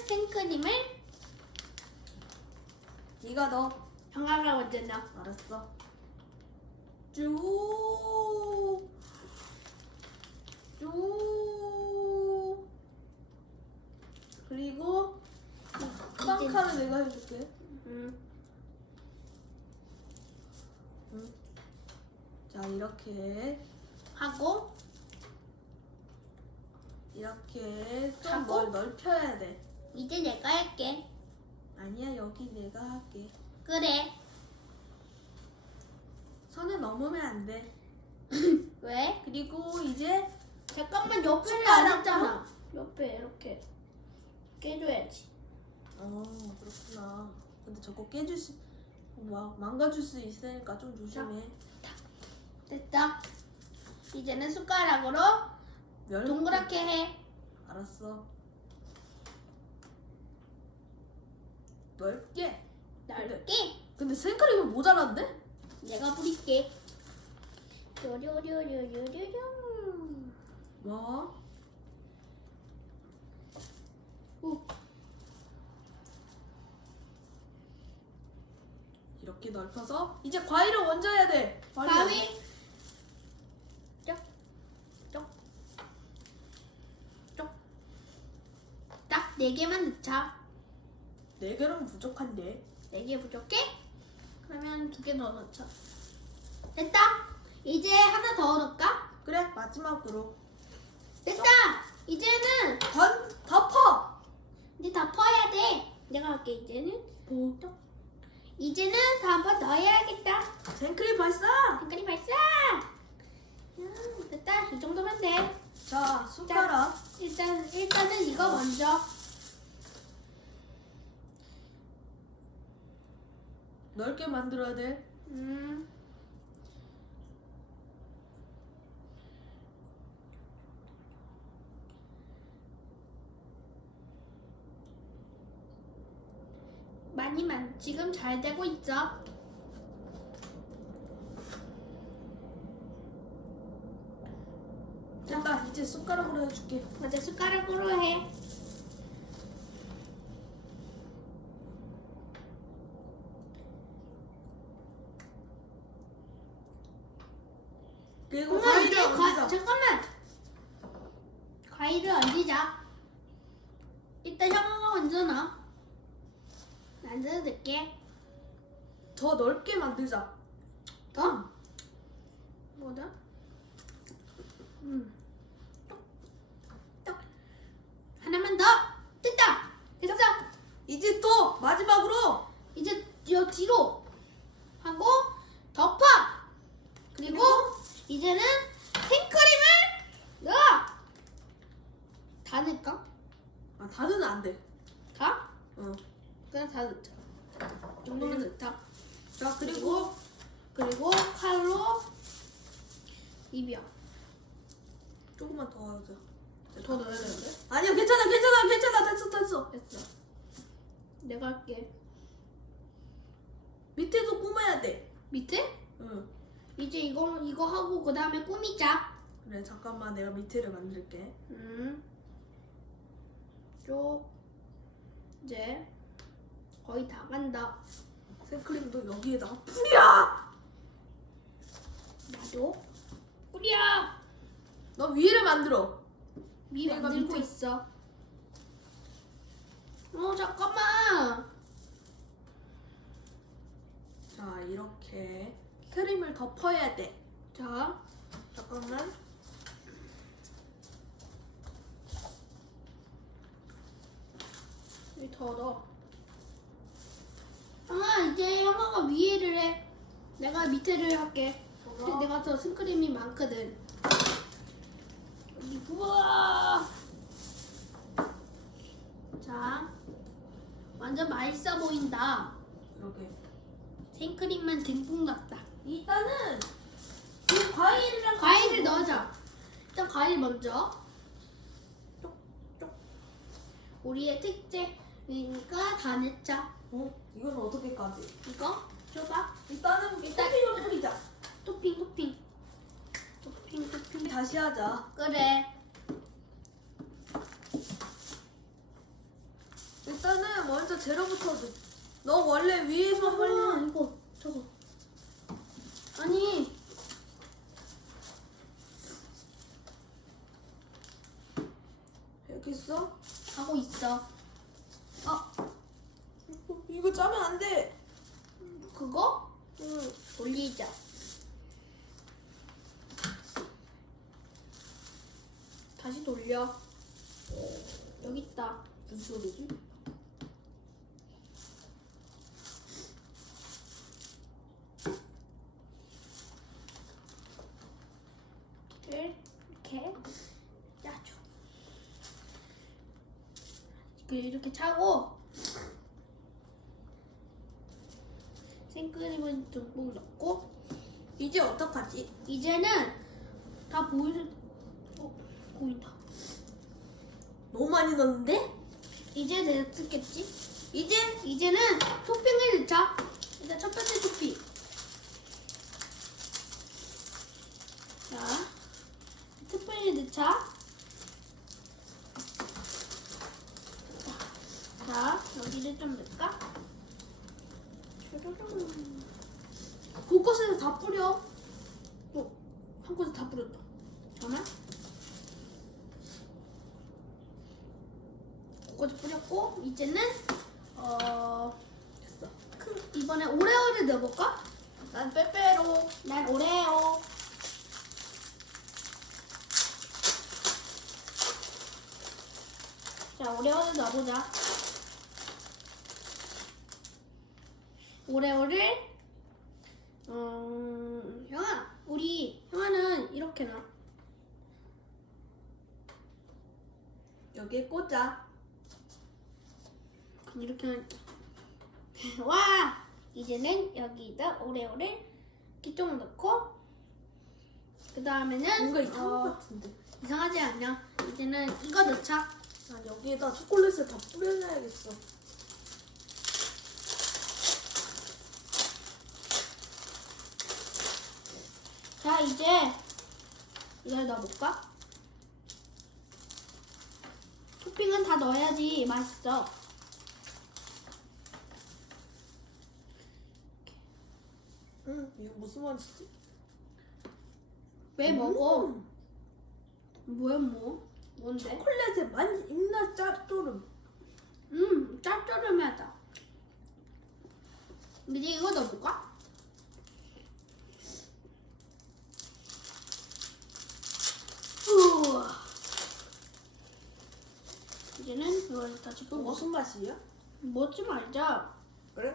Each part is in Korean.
생크림을 네가 넣어. 형아가 먼저 넣어. 알았어. 쭉. 쭉. 그리고 빵카를 내가 해줄게. 음. 자 이렇게 하고 이렇게 좀? 뭘 넓혀야 돼. 이제 내가 할게. 아니야 여기 내가 할게. 그래. 선을 넘으면 안 돼. 왜? 그리고 이제 잠깐만 옆에를? 안 했잖아. 옆에 이렇게 깨줘야지. 어 그렇구나. 근데 저거 깨줄 수, 막 망가질 수 있으니까 좀 조심해. 됐다. 이제는 숟가락으로 열 동그랗게 해. 알았어. 넓게. 넓게. 근데 생크림이 모자란데? 내가 부릴게. 요요요요요요요. 뭐? 오, 이렇게 넓혀서 이제 과일을 얹어야 돼. 가위. 쪽, 쪽, 쪽. 딱 네 개만 넣자. 네 개는 부족한데. 네 개 부족해? 그러면 두 개 더 넣자. 됐다. 이제 하나 더 넣을까? 그래 마지막으로 됐다. 이제는 던 덮어. 이제 다 퍼야 돼. 내가 할게 이제는. 뭐? 이제는 다 한번더 해야겠다. 생크림 발사. 생크림 발사. 음, 됐다. 이 정도면 돼. 자 숟가락. 일단 일단은 이거 먼저. 넓게 만들어야 돼. 음. 많이만 지금 잘 되고 있죠. 됐다. 이제 숟가락으로 해줄게. 먼저 숟가락으로 해. 그리고 엄마 이제 과, 얹자. 잠깐만. 과일을 얹자. 일단 형아가. 나도 넣을게. 더 넓게 만들자. 더? 뭐다? 음. 똑. 하나만 더. 됐다. 됐어. 이제 또 마지막으로 이제 여 뒤로 하고 덮어. 그리고 이제는 생크림을 넣어. 다 넣을까? 아 다는 안 돼. 다? 어. 그냥 다 넣자. 이 정도면 넣다. 자 그리고 그리고 칼로 입이야. 조금만 더 하자. 더 넣어야 되는데? 아니야 괜찮아 괜찮아 괜찮아 됐어 됐어. 됐어. 내가 할게. 밑에도 꾸며야 돼. 밑에? 응. 이제 이거 이거 하고 그 다음에 꾸미자. 그래 잠깐만 내가 밑에를 만들게. 음. 쭉 이제 거의 다 간다. 생크림도 여기에다가 뿌려. 나도 뿌려. 너 위를 만들어. 미 내가 만들고 밑에- 있어. 어 잠깐만. 자 이렇게 크림을 덮어야 돼. 자 잠깐만. 여기 더 넣어. 아 이제 형아가 위에를 해. 내가 밑에를 할게. 근데 내가 더 생크림이 많거든. 여기 부어. 자, 완전 맛있어 보인다. 이렇게. 생크림만 듬뿍 넣었다. 일단은 이 과일이랑 과일을 같이 넣자. 일단 과일 먼저. 쪽쪽. 우리의 특제니까 다 넣자. 어? 이건 어떻게까지? 이거? 줘봐. 일단은 일단- 커피로 뿌리자. 토핑 토핑. 토핑 토핑. 다시 하자. 그래. 일단은 먼저 재료부터 넣. 너 원래 위에서 아, 올려. 이거 저거. 아니. 이렇게 써? 하고 있어. 어, 이거, 짜면 안 돼. 그거 응. 돌리자. 다시 돌려. 여기 있다. 무슨 소리지? 이렇게 짜줘. 그 이렇게 차고 생크림은 듬뿍 넣고 이제 어떡하지? 이제는 다 보이는 어 보인다. 너무 많이 넣었는데? 이제 됐겠지? 이제 이제는 토핑을 넣자. 일단 첫 번째 토핑. 자, 토핑을 넣자. 자, 여기를 좀 넣을까? 쭈루룽. 곳곳에 다 뿌려. 어, 한 곳에 다 뿌렸다. 잠깐만. 곳곳에 뿌렸고, 이제는, 어, 됐어. 그, 이번에 오레오를 넣어볼까? 난 빼빼로. 난 오레오. 자, 오레오를 넣어보자. 오레오를, 음, 형아, 우리, 형아는 이렇게 놔. 여기에 꽂아. 이렇게 할게. 와! 이제는 여기다 이렇게 좀 넣고, 그 다음에는, 뭔가 이상한 어, 것 같은데. 이상하지 않냐? 이제는 이거 넣자. 난 여기에다 초콜릿을 다 뿌려놔야겠어. 자, 이제 이걸 넣어볼까? 토핑은 다 넣어야지 맛있어. 응. 이거 무슨 맛이지? 왜 음. 먹어? 뭐야 뭐? 뭔데? 초콜릿의 맛 입나 짭조름. 음, 짭조름하다. 이제 이거 넣어볼까? 우와. 이걸 다시 먹어. 무슨 맛이야? 먹지 말자. 그래?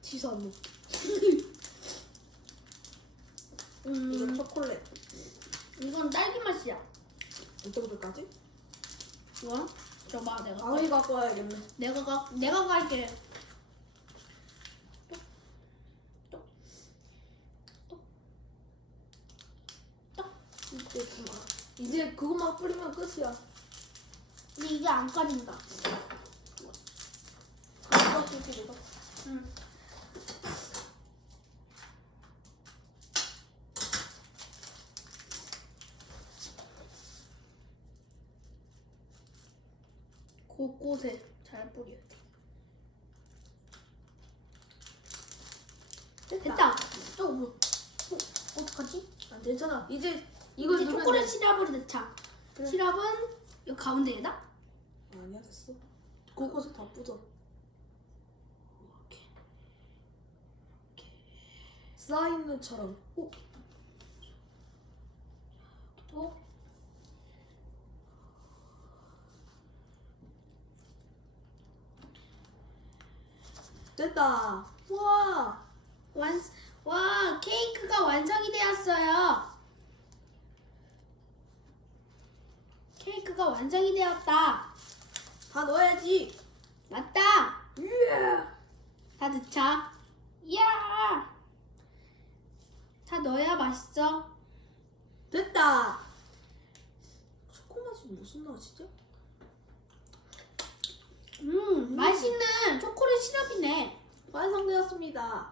지수 안 먹. 음, 초콜릿. 이건 딸기 맛이야. 이때부터까지? 이거 줘봐 내가. 아이 갖고 와야겠네. 내가 가, 내가 갈게. 이제 그만. 이제 그것만 뿌리면 끝이야. 근데 이게 안 까진다. 이거 줄게 이거. 응. 곳곳에 잘 뿌려야 돼. 됐다. 또 뭐? 어, 어떡하지? 아 괜찮아. 이제 이걸 이제 누르면 초콜릿 돼. 시럽을 넣자. 그래. 시럽은 이 가운데에다. 아니야 됐어. 그곳에 다 뿌려. 이렇게. 사인처럼. 오, 또 됐다. 와. 완, 와, 케이크가 완성이 되었어요. 케이크가 완성이 되었다. 다 넣어야지. 맞다. 예. 다 넣자. 이야. 다 넣어야 맛있어. 됐다. 초코 맛이 무슨 맛이죠? 음, 맛있는 초콜릿 시럽이네. 완성되었습니다.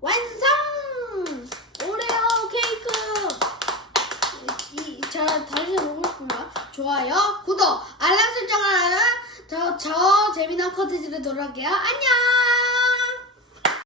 완성! 저 다시 싶은 거야? 좋아요, 구독, 알람 설정을 하면 저, 저 재미난 컨텐츠로 돌아올게요. 안녕!